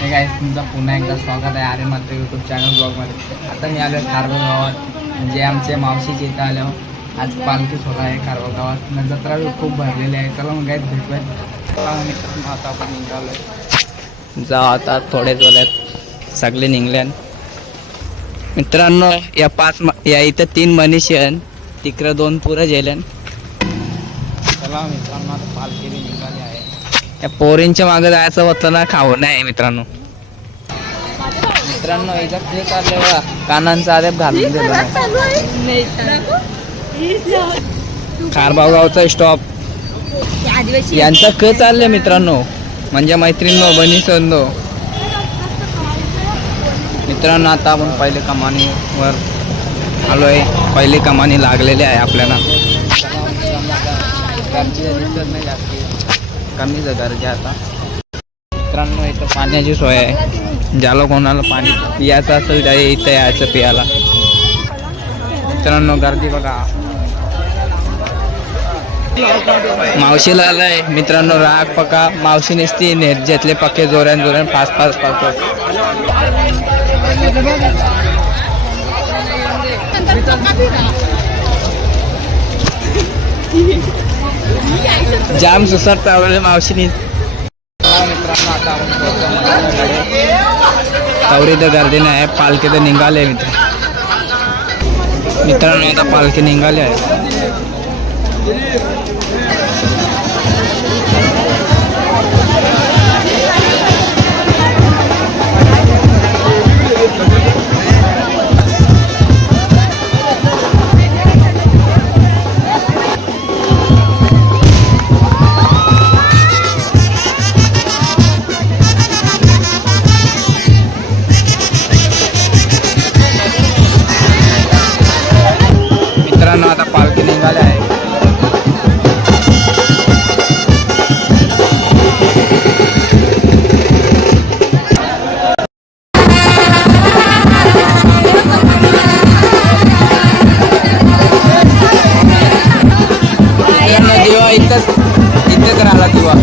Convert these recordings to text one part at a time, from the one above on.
हे काय तुमचं पुन्हा एकदा स्वागत आहे आर्य मात्र यूट्यूब चॅनल ब्लॉगमध्ये आता मी आलो आहे कारवा गावात जे आमचे मावशीचे इथं आलो हो, आज पालखी सोहळा आहे कारवा गावात. न जत्रा बी खूप भरलेली आहे. चला मग काय भेटूया चला मित्रांनो, आता आपण निघालो जा आता थोडेच वेळात सगळे निघल्यान मित्रांनो या पाच म- या इथं तीन मनीषी आहे तिकडं दोन पुरं गेल्यान चला मित्रांनो आता पालखीने निघाले. या पोरींच्या मागे जायचं होतं ना खाऊ नाही मित्रांनो. मित्रांनो इथं ते चालले बघा. कानांचा आलेप घालून दिलं. खारबाव गावचा स्टॉप यांचा क चाललंय मित्रांनो. म्हणजे मैत्रिणी बनी संदो. मित्रांनो आता आपण पहिले कमानीवर आलोय. पहिली कमानी लागलेली आहे आपल्याला. कमीच गरजे आता. मित्रांनो इथं पाण्याची सोय आहे. ज्याला कोणाला पाणी पियाचं असेल त्या इथं यायचं पियाला. मित्रांनो गर्दी बघा. मावशीला आलाय. मित्रांनो राग पका. मावशी नेसती नेरजेतले पक्के जोऱ्यान जोऱ्यान पाच पाच पाच पाच जाम सुसाट चालवले मावशीनी. मित्रांनो आता तवरी तर गर्दी नाही पालखी तर निघाले मित्र. मित्रांनो आता पालखी निघाली आहे. पालखी निघाली आहे. दिवा इथंच राहिला दिवा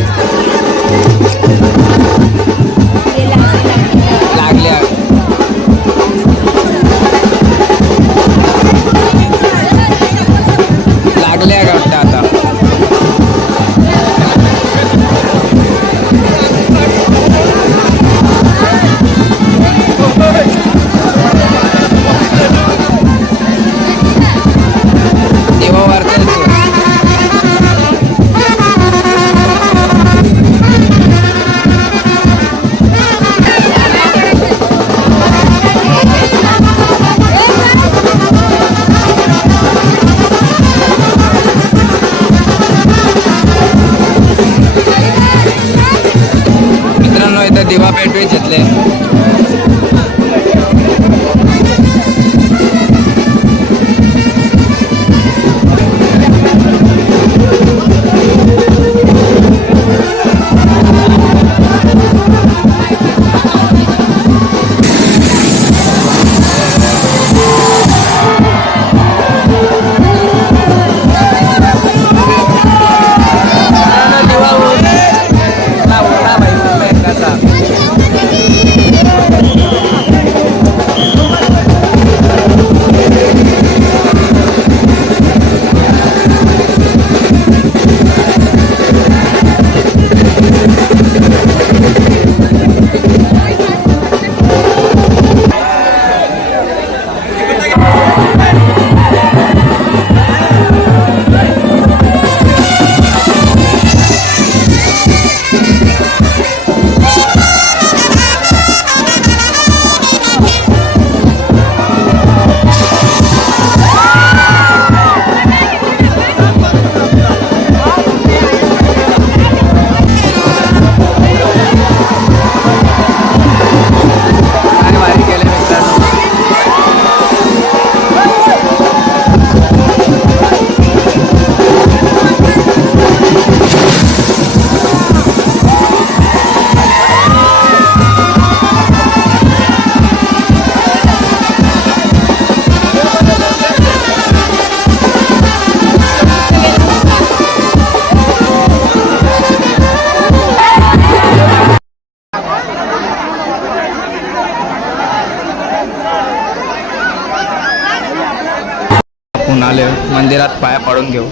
मंदिरात पाया पडून घेऊ.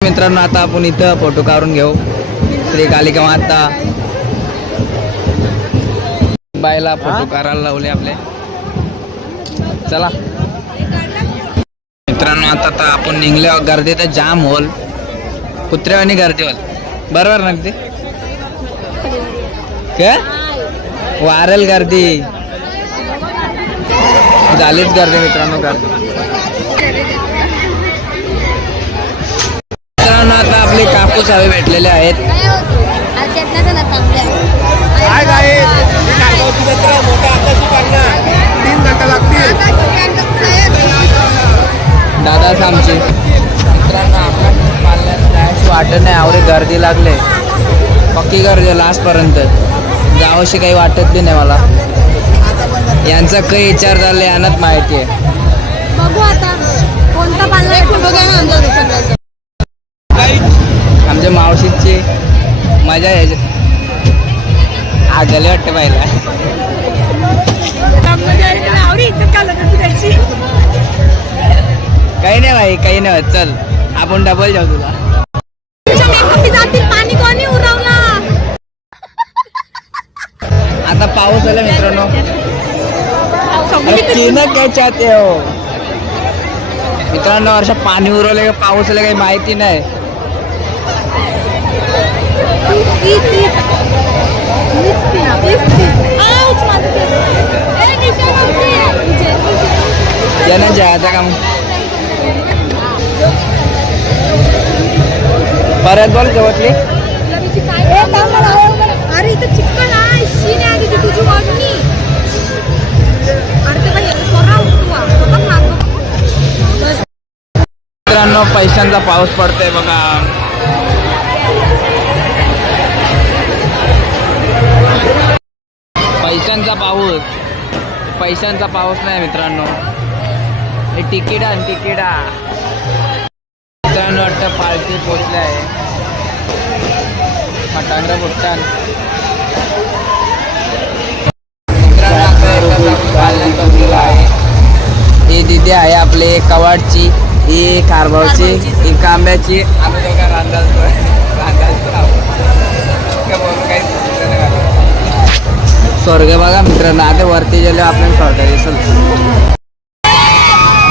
मित्रांनो आता आपण इथं फोटो काढून घेऊ. श्री कालिका माता. बायला फोटो काढायला लावले आपले. चला. मित्रांनो आता तर आपण निघले. गर्दी तर जाम होल. कुत्र्यावानी गर्दी होल. बरोबर ना ते काय? वारेल गर्दी. झालीच गर्दी मित्रांनो गर्दी. मित्रांनो आता आपले कापूस हवे भेटलेले आहेत. दादाच आमचे. मित्रांनो आपण जायची वाटत नाही आवडी गर्दी लागले. पक्की गर्दी लास्टपर्यंत जावशी काही वाटत बी नाही मला. यांचा काही विचार झाले यांनाच माहिती आहे. बघू आता कोणता पाल्ला फोटो घ्या ना आमच्या मावशीची मजा यायची आगले वाटतं पाहिला काही नाही भाई काही नाही चल आपण डबल जाऊ तुला. पाऊस झाला मित्रांनो तिनं काय चाहते हो मित्रांनो वर्ष पाणी उरवलं का पाऊस आलं काही माहिती नाही ईद, ईद. मीच ती, मीच ती. पैशांचा पाऊस पडतोय बघा. पैशांचा पाऊस. पैशांचा पाऊस नाही मित्रांनो. हे तिकीट आणि तिकीट आ. मित्रांनो वाटतं पालखी पोचले आहे पटांगरा बुट्टान मित्रांनो आता पालखी आहे. ही दिदी आहे आपले कवाडची. ही कारभावची ही कांब्याची आम्ही दोघा मला. स्वर्ग बघा मित्रांनो आता वरती गेले आपल्याला स्वर्ग दिसल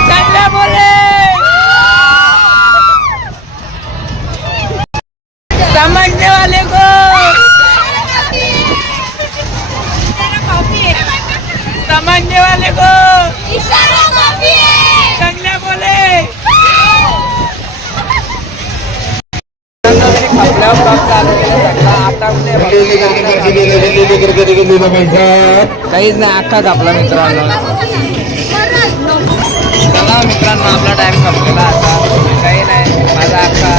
चांगल्या बोले समझने वाले को समझने वाले को चांगल्या बोले खपल्यावर ब्लॉग चालू केला सगळा आता कुठे काहीच नाही अख्खा कापला मित्रांनो. चला मित्रांनो आपला टाइम संपलेला आता. काही नाही माझा अख्खा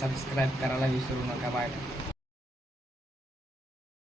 सबस्क्राईब करायला विसरू नका बाय.